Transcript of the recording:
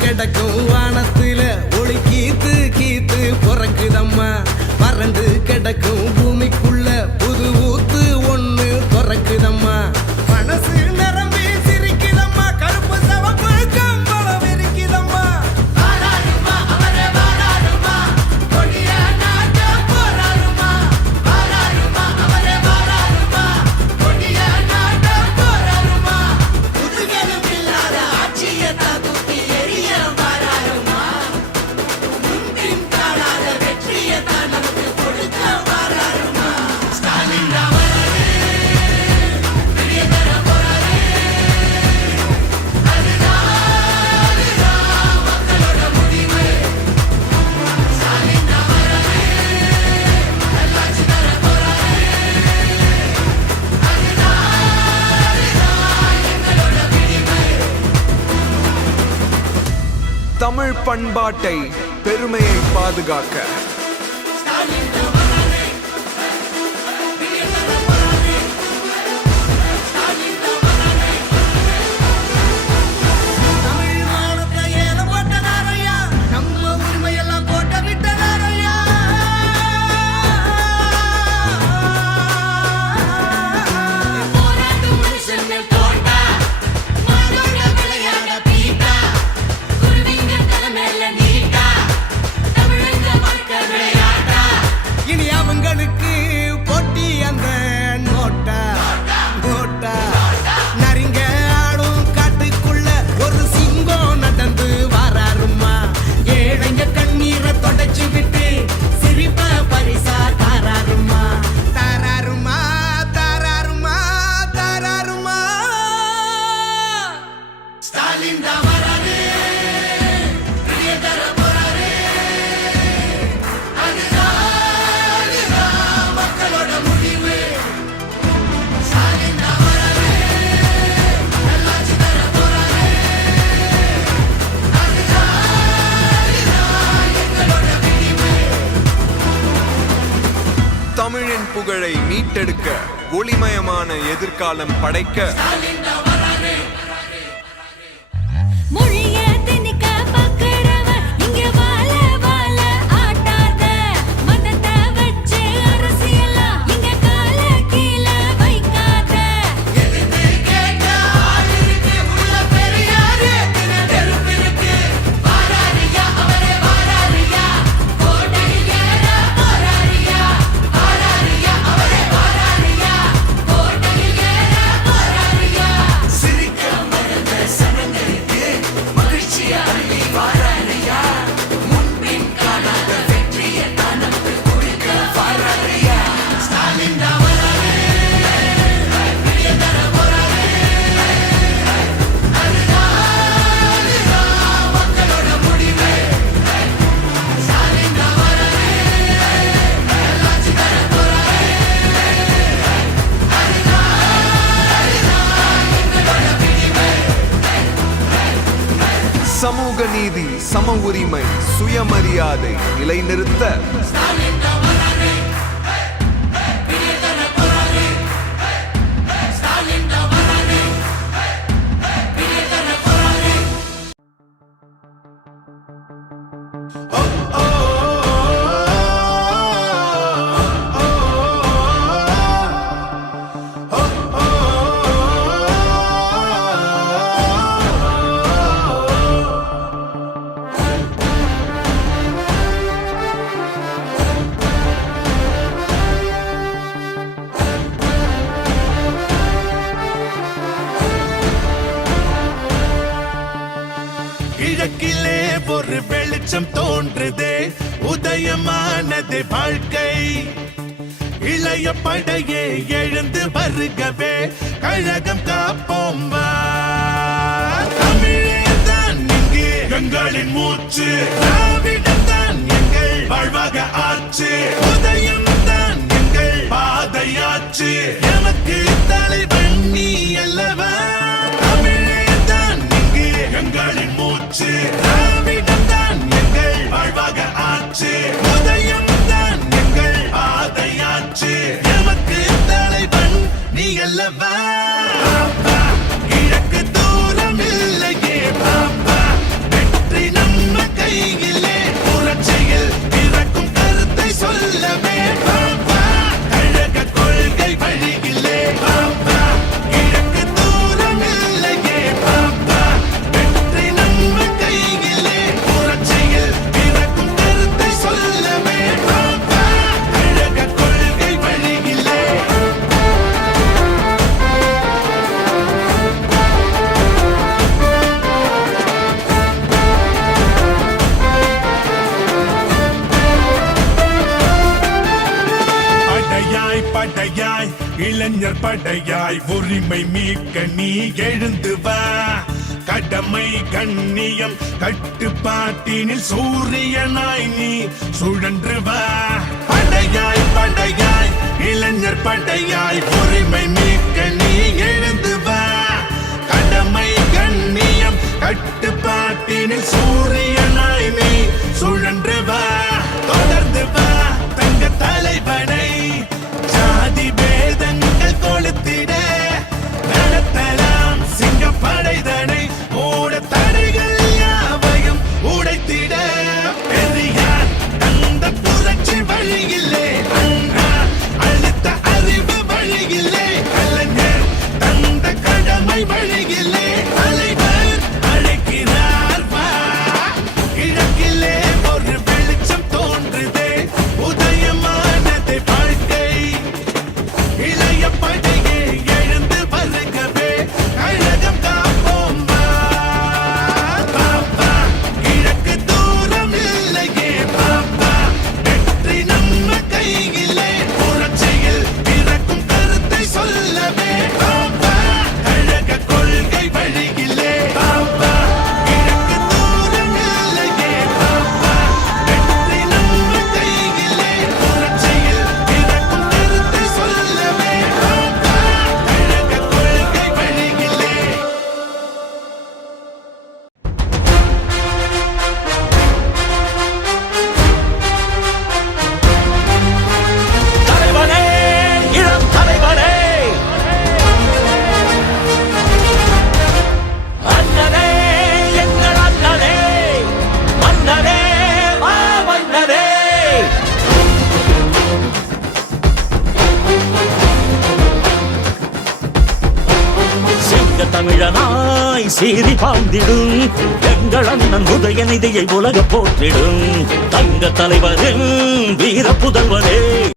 கிடக்கும் வானத்துல ஒளி கீத்து கீத்து பிறக்குதம்மா பறந்து கிடக்கும் பூமிக்குள்ள புது ஊத்து ஒண்ணு பிறக்குதம்மா மனசு நிரம்பி சிரிக்குதம்மா கருப்பு சவப்பு கம்பளம் இருக்குதம்மா தமிழ் பண்பாட்டை பெருமையை பாதுகாக்க தமிழின் புகழை மீட்டெடுக்க ஒளிமயமான எதிர்காலம் படைக்க சமூக நீதி, சம உரிமை, சுயமரியாதை நிலைநிறுத்த கிழக்கிலே ஒரு வெளிச்சம் தோன்றுதே உதயமானது வாழ்க்கை இளைய படையே எழுந்து வருகவே கழகம் காப்போம் தமிழேதான் இங்கே எங்களின் மூச்சு திராவிடம் தான் எங்கள் வாழ்வாக ஆச்சு உதயம் தான் எங்கள் பாத மூச்சு எமக்கு தலைவன் நீ அல்லவா பாப்பா கிழக்கு தூரம் இல்லையே பாப்பா வெற்றி நம்ம கையிலே புரட்சியில் பிறக்கும் கருத்தை சொல்லவே பாப்பா கழக கொள்கை வழியிலே பாப்பா கிழக்கு தூரம் இல்லையே பாப்பா வெற்றி நம்ம கையிலே புரட்சியில் பிறக்கும் கருத்தை சொல்லவே பாப்பா கழக கொள்கை வழியிலே படையாய் படையாய் இளைஞர் படையாய் உரிமை மீட்க நீ எழுந்து வா கடமை கண்ணியம் கட்டுப்பாட்டினில் சூரியனாய் நீ சுழன்று வா படையாய் படையாய் இளைஞர் படையாய் உரிமை மீட்க நீ எழுந்து வா கடமை கண்ணியம் கட்டுப்பாட்டினில் சூரியனாய் நீ சுழன்று வா தொடர்ந்து வா தங்க தலைவனை ஜாதி பேதங்கள் கொளுத்திட நடத்தலாம் சிங்கப்படைதனை மூட தடைகள் யாவையும் உடைத்திட பெரியார் தந்த புரட்சி வழியிலே அண்ணா அழுத்த அறிவு வழியிலே கலைஞர் தந்த கடமை வழியிலே தலைவர் அழைக்கிறார் வா கிழக்கிலே ஒரு வெளிச்சம் தோன்றுதே உதயமானது வாழ்க்கை இளைய படையே எழுந்து வருகவே கழகம் காப்போம் வா பாப்பா கிழக்கு தூரம் இல்லையே பாப்பா வெற்றி நம்ம கையிலே புரட்சியில் பிறக்கும் கருத்தை சொல்லவே பாப்பா கழக கொள்கை வழியிலே பாப்பா கிழக்கு தூரம் இல்லையே பாப்பா வெற்றி நம்ம கையிலே புரட்சியில் பிறக்கும் கருத்தை சொல்லவே பாப்பா கழக கொள்கை வழியிலே தலைவனே இளம் தலைவனே அண்ணனே எங்கள் அண்ணனே மன்னனே மா மன்னனே சிங்க தமிழனாய் சீறி பாய்ந்திடும் எங்கள் அண்ணன் உதயநிதியை உலக போற்றிடும் தங்க தலைவரின் வீர புதல்வனே